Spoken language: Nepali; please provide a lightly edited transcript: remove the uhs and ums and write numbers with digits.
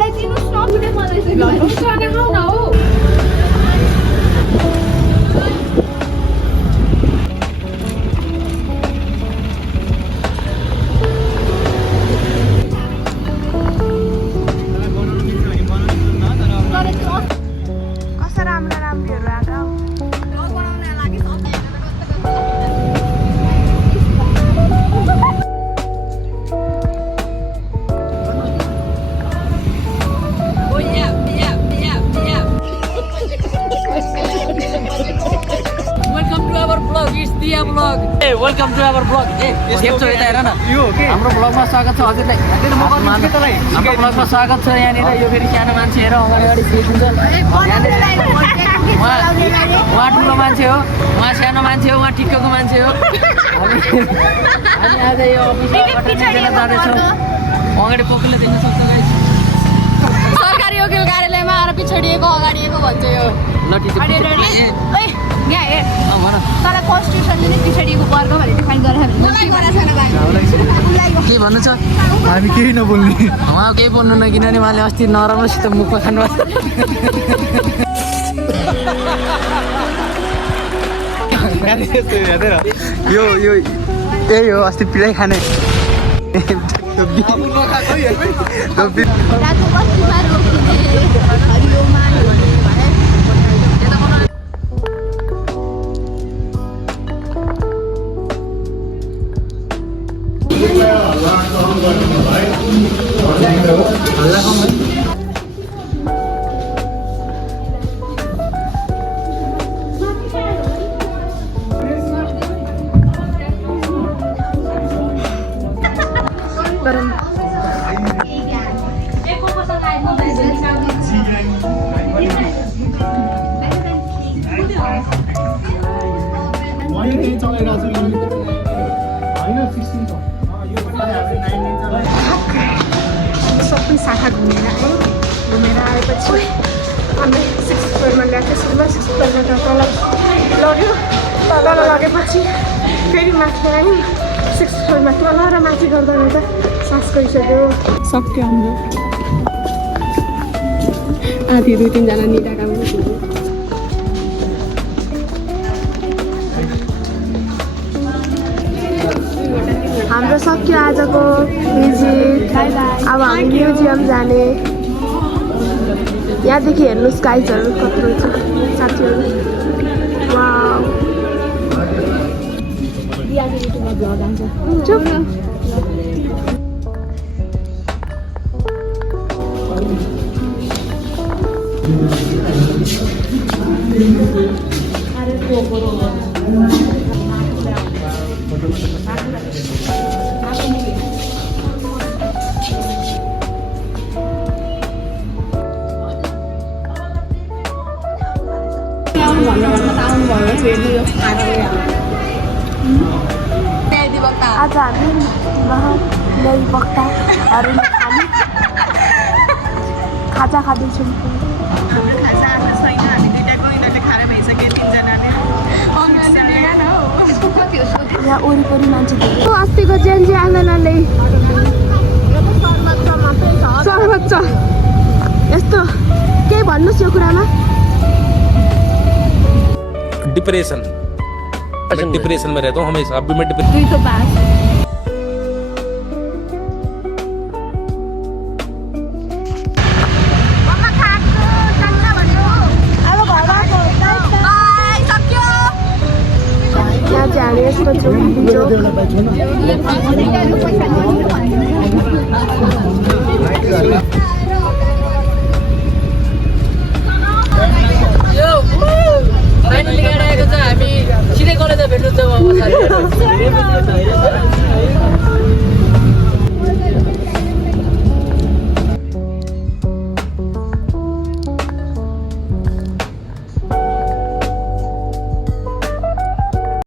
हामीलाई दिनुस् न पुरै मलाई चाहिँ ल खाना खाऊ न हो कस्तो राम्रो राम्रोहरू आएको वेलकम टु आवर ब्लग यता हेर न हाम्रो ब्लगमा स्वागत छ हजुरलाई हाम्रो ब्लगमा स्वागत छ यहाँनिर यो फेरि सानो मान्छे हेर अगाडि अगाडि देखिन्छ उहाँ ठुलो मान्छे हो उहाँ सानो मान्छे हो उहाँ टिक्कको मान्छे हो हामी आज यो अफिसमा जाँदैछौँ अगाडि कोकीले देख्न सक्छ गाइस सरकारी वकिल कार्यालयमा आएर पिछडिएको अगाडिएको भन्छ यो तर कन्स्टिट्युसनले नै पिछडिएको वर्ग भनेर डिफाइन गरेर के भन्नु छ हामी केही नबोल्ने उहाँ केही बोल्नु न किनभने उहाँले अस्ति नराम्रोसित मुखमा खानु यो यही हो अस्ति पिडाइ खाने सबै शाखा घुमेर आयो घुमेर आएपछि अनि 6th फ्लोरमा ल्याएको सुरुमा 6th फ्लोरमा तल लग्यो तल लगेपछि फेरि माथि आयो 6th फ्लोरमा तल र माथि गर्दा गर्दा सास गइसक्यो सक्यो हाम्रो आधी 2-3 जना निदा काम हाम्रो सक्यो आजको भिजिट अब हामी म्युजियम जाने यहाँदेखि हेर्नु स्काइजहरू कत्रो छ साथीहरू वाउ चुप आज हामी ल्याइ वक्ताहरूले खाजा खाँदैछौँ यहाँ वरिपरि मान्छे अस्तिको जेएनजी आन्दोलनले सर्वोच्च यस्तो केही भन्नुहोस् यो कुरामा डिप्रेशन में रहता हूँ हमेशा अभी मैं डिप्रेशन फाइनली गाडी आएको छ हामी सिधै कलेजमा भेट्नु जाउँ अब